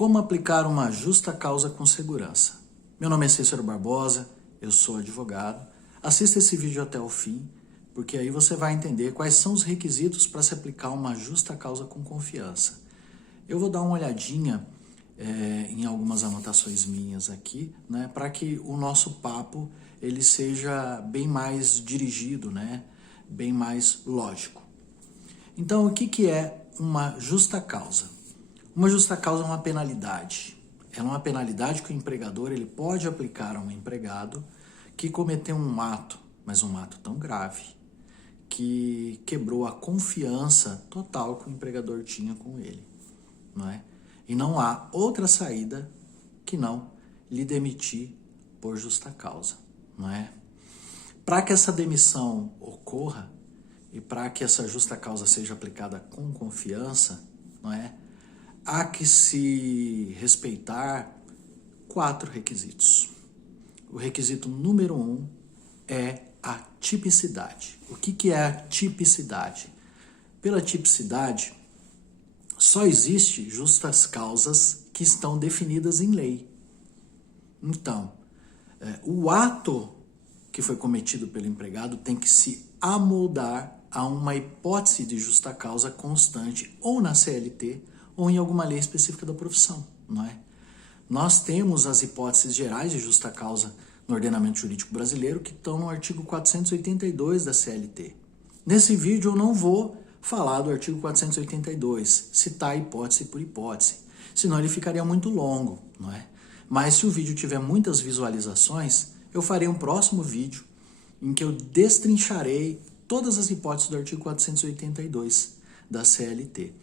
Como aplicar uma justa causa com segurança? Meu nome é Cícero Barbosa, eu sou advogado. Assista esse vídeo até o fim, porque aí você vai entender quais são os requisitos para se aplicar uma justa causa com confiança. Eu vou dar uma olhadinha em algumas anotações minhas aqui, né, para que o nosso papo ele seja bem mais dirigido, né, bem mais lógico. Então, o que é uma justa causa? Uma justa causa é uma penalidade. É uma penalidade que o empregador ele pode aplicar a um empregado que cometeu um ato, mas um ato tão grave, que quebrou a confiança total que o empregador tinha com ele, não é? E não há outra saída que não lhe demitir por justa causa, não é? Para que essa demissão ocorra e para que essa justa causa seja aplicada com confiança, não é? Há que se respeitar 4 requisitos. O requisito número 1 é a tipicidade. O que é a tipicidade? Pela tipicidade, só existe justas causas que estão definidas em lei. Então, o ato que foi cometido pelo empregado tem que se amoldar a uma hipótese de justa causa constante ou na CLT ou em alguma lei específica da profissão, não é? Nós temos as hipóteses gerais de justa causa no ordenamento jurídico brasileiro que estão no artigo 482 da CLT. Nesse vídeo eu não vou falar do artigo 482, citar hipótese por hipótese, senão ele ficaria muito longo, não é? Mas se o vídeo tiver muitas visualizações, eu farei um próximo vídeo em que eu destrincharei todas as hipóteses do artigo 482 da CLT.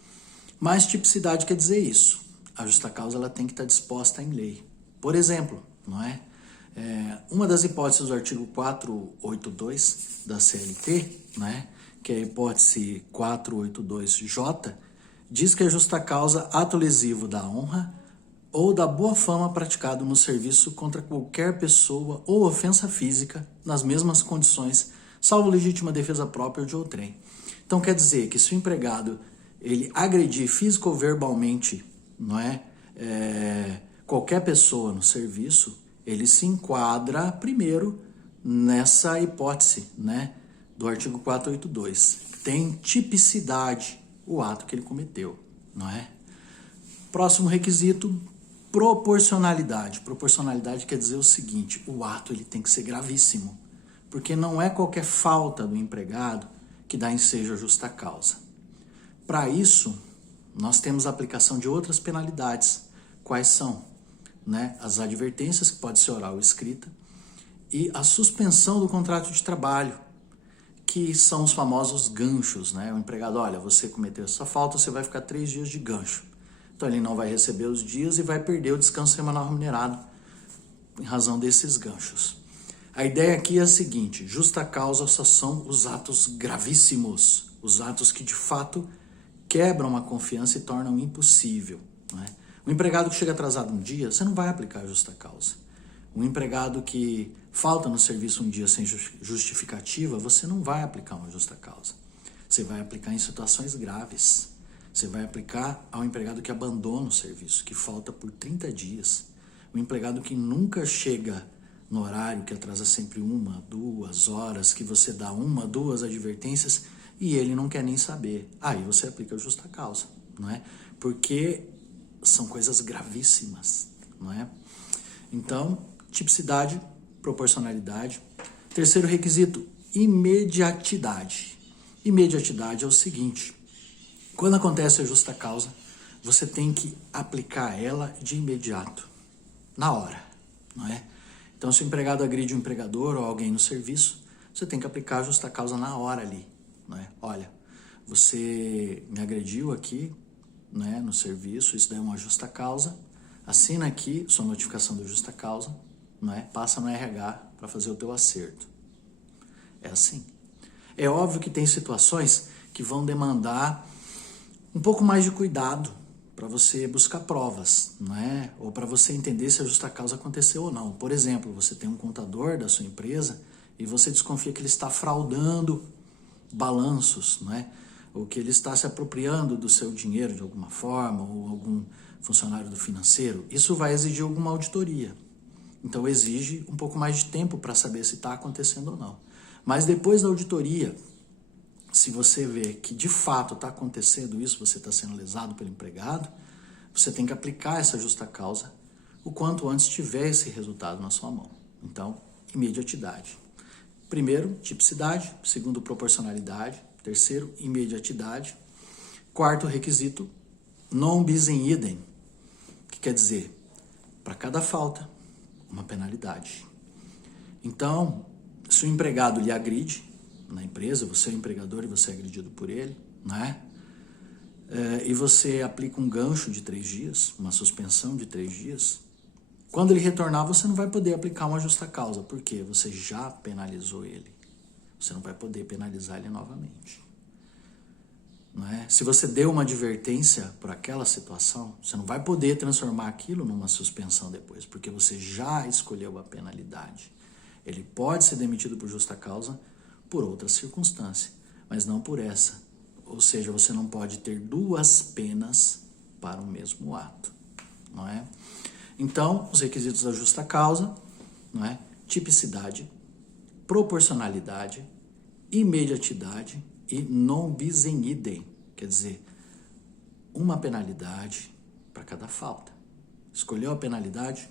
Mas tipicidade quer dizer isso. A justa causa ela tem que estar disposta em lei. Por exemplo, não é? Uma das hipóteses do artigo 482 da CLT, né, que é a hipótese 482J, diz que a justa causa ato lesivo da honra ou da boa fama praticado no serviço contra qualquer pessoa ou ofensa física nas mesmas condições, salvo legítima defesa própria ou de outrem. Então quer dizer que se o empregado ele agredir físico ou verbalmente, não é, qualquer pessoa no serviço, ele se enquadra primeiro nessa hipótese, né, do artigo 482. Tem tipicidade o ato que ele cometeu, não é? Próximo requisito, proporcionalidade. Proporcionalidade quer dizer o seguinte, o ato ele tem que ser gravíssimo, porque não é qualquer falta do empregado que dá ensejo à justa causa. Para isso, nós temos a aplicação de outras penalidades. Quais são? Né? As advertências, que pode ser oral ou escrita, e a suspensão do contrato de trabalho, que são os famosos ganchos. Né? O empregado, olha, você cometeu essa falta, você vai ficar 3 dias de gancho. Então ele não vai receber os dias e vai perder o descanso semanal remunerado em razão desses ganchos. A ideia aqui é a seguinte, justa causa só são os atos gravíssimos, os atos que de fato quebram a confiança e tornam impossível. Não é? O empregado que chega atrasado um dia, você não vai aplicar a justa causa. O empregado que falta no serviço um dia sem justificativa, você não vai aplicar uma justa causa. Você vai aplicar em situações graves. Você vai aplicar ao empregado que abandona o serviço, que falta por 30 dias. O empregado que nunca chega no horário, que atrasa sempre 1, 2 horas, que você dá 1, 2 advertências e ele não quer nem saber. Aí você aplica a justa causa, não é? Porque são coisas gravíssimas, não é? Então, tipicidade, proporcionalidade. Terceiro requisito, imediatidade. Imediatidade é o seguinte, quando acontece a justa causa, você tem que aplicar ela de imediato, na hora, não é? Então, se o empregado agride um empregador ou alguém no serviço, você tem que aplicar a justa causa na hora ali, não é? Olha, você me agrediu aqui, né, no serviço, isso daí é uma justa causa, assina aqui sua notificação de justa causa, não é? Passa no RH para fazer o teu acerto. É assim. É óbvio que tem situações que vão demandar um pouco mais de cuidado para você buscar provas, não é? Ou para você entender se a justa causa aconteceu ou não. Por exemplo, você tem um contador da sua empresa e você desconfia que ele está fraudando balanços, não é? ou que ele está se apropriando do seu dinheiro de alguma forma, ou algum funcionário do financeiro, isso vai exigir alguma auditoria. Então exige um pouco mais de tempo para saber se está acontecendo ou não. Mas depois da auditoria, se você vê que de fato está acontecendo isso, você está sendo lesado pelo empregado, você tem que aplicar essa justa causa o quanto antes tiver esse resultado na sua mão. Então, imediatidade. Primeiro, tipicidade. Segundo, proporcionalidade. Terceiro, imediatidade. Quarto requisito, non bis in idem, que quer dizer, para cada falta, uma penalidade. Então, se o empregado lhe agride na empresa, você é o empregador e você é agredido por ele, né? E você aplica um gancho de 3 dias, uma suspensão de 3 dias, quando ele retornar, você não vai poder aplicar uma justa causa, porque você já penalizou ele. Você não vai poder penalizar ele novamente. Não é? Se você deu uma advertência por aquela situação, você não vai poder transformar aquilo numa suspensão depois, porque você já escolheu a penalidade. Ele pode ser demitido por justa causa por outra circunstância, mas não por essa. Ou seja, você não pode ter 2 penas para o mesmo ato. Não é? Então, os requisitos da justa causa, não é? Tipicidade, proporcionalidade, imediatidade e non bis in idem, quer dizer, uma penalidade para cada falta. Escolheu a penalidade,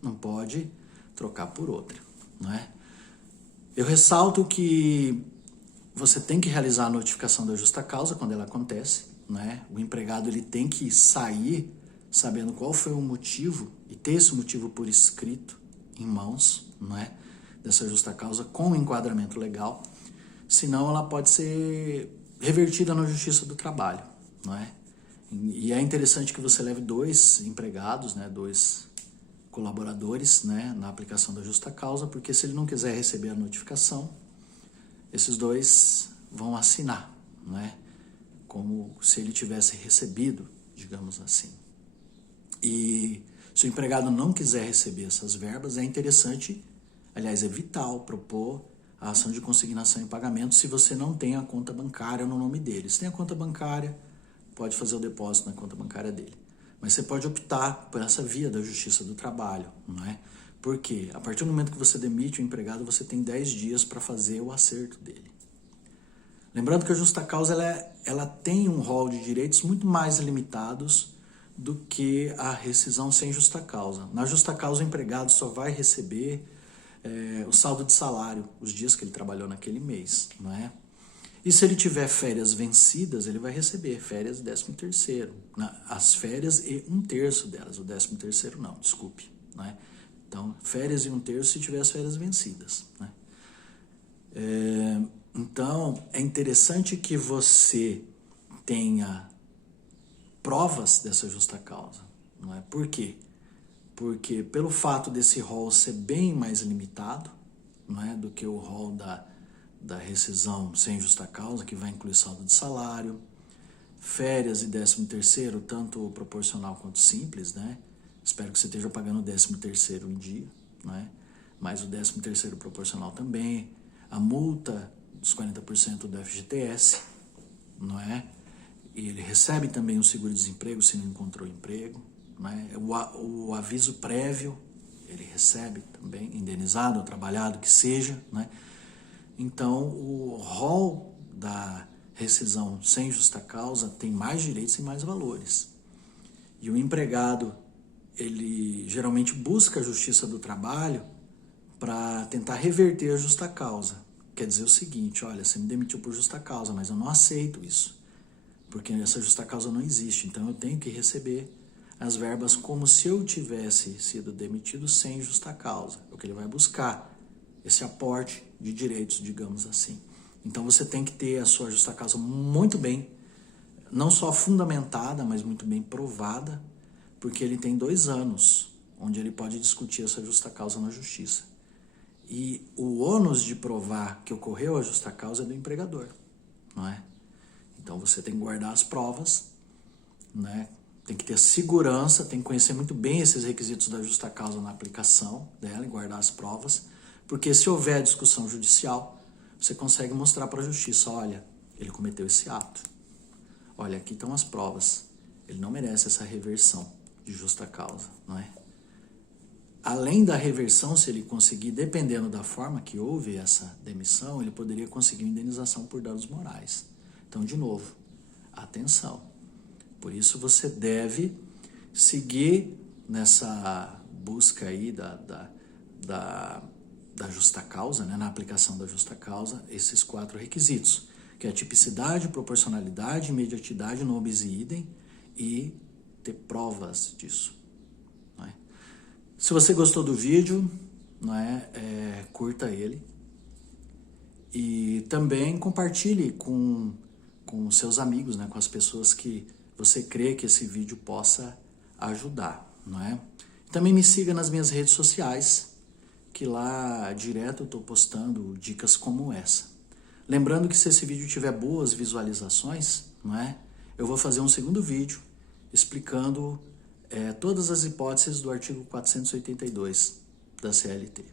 não pode trocar por outra, não é? Eu ressalto que você tem que realizar a notificação da justa causa quando ela acontece, né? O empregado ele tem que sair sabendo qual foi o motivo e ter esse motivo por escrito em mãos, não é? Dessa justa causa com enquadramento legal, senão ela pode ser revertida na Justiça do Trabalho, não é? E é interessante que você leve 2 empregados, né, 2 colaboradores, né, na aplicação da justa causa, porque se ele não quiser receber a notificação, esses 2 vão assinar, não é? Como se ele tivesse recebido, digamos assim. E se o empregado não quiser receber essas verbas, é interessante, aliás, é vital propor a ação de consignação em pagamento se você não tem a conta bancária no nome dele. Se tem a conta bancária, pode fazer o depósito na conta bancária dele. Mas você pode optar por essa via da Justiça do Trabalho, não é? Porque a partir do momento que você demite o empregado, você tem 10 dias para fazer o acerto dele. Lembrando que a justa causa ela tem um rol de direitos muito mais limitados do que a rescisão sem justa causa. Na justa causa, o empregado só vai receber o saldo de salário, os dias que ele trabalhou naquele mês, não é? E se ele tiver férias vencidas, ele vai receber férias e 13º. As férias e 1/3 delas, o 13º não, desculpe, não é? Então, férias e 1/3 se tiver as férias vencidas, né? Então, é interessante que você tenha provas dessa justa causa, não é? Por quê? Porque pelo fato desse rol ser bem mais limitado, não é, do que o rol da rescisão sem justa causa, que vai incluir saldo de salário, férias e 13º, tanto proporcional quanto simples, né? Espero que você esteja pagando o 13º em dia, né? Mas o 13º proporcional também, a multa dos 40% do FGTS, não é? E ele recebe também o seguro-desemprego se não encontrou emprego, né? O aviso prévio, ele recebe também, indenizado ou trabalhado, que seja, né? Então, o rol da rescisão sem justa causa tem mais direitos e mais valores. E o empregado, ele geralmente busca a Justiça do Trabalho para tentar reverter a justa causa. Quer dizer o seguinte, olha, você me demitiu por justa causa, mas eu não aceito isso, porque essa justa causa não existe, então eu tenho que receber as verbas como se eu tivesse sido demitido sem justa causa. É o que ele vai buscar, esse aporte de direitos, digamos assim. Então você tem que ter a sua justa causa muito bem, não só fundamentada, mas muito bem provada, porque ele tem 2 anos onde ele pode discutir essa justa causa na justiça. E o ônus de provar que ocorreu a justa causa é do empregador, não é? Então você tem que guardar as provas, né? Tem que ter segurança, tem que conhecer muito bem esses requisitos da justa causa na aplicação dela e guardar as provas, porque se houver discussão judicial, você consegue mostrar para a justiça, olha, ele cometeu esse ato, olha, aqui estão as provas, ele não merece essa reversão de justa causa, não é? Além da reversão, se ele conseguir, dependendo da forma que houve essa demissão, ele poderia conseguir indenização por danos morais. Então, de novo, atenção. Por isso você deve seguir nessa busca aí da justa causa, né, na aplicação da justa causa, esses 4 requisitos, que é a tipicidade, proporcionalidade, imediatidade, non bis idem e ter provas disso. Não é? Se você gostou do vídeo, não é, curta ele e também compartilhe com seus amigos, né, com as pessoas que você crê que esse vídeo possa ajudar, não é? Também me siga nas minhas redes sociais, que lá direto eu estou postando dicas como essa. Lembrando que se esse vídeo tiver boas visualizações, não é? Eu vou fazer um segundo vídeo explicando todas as hipóteses do artigo 482 da CLT.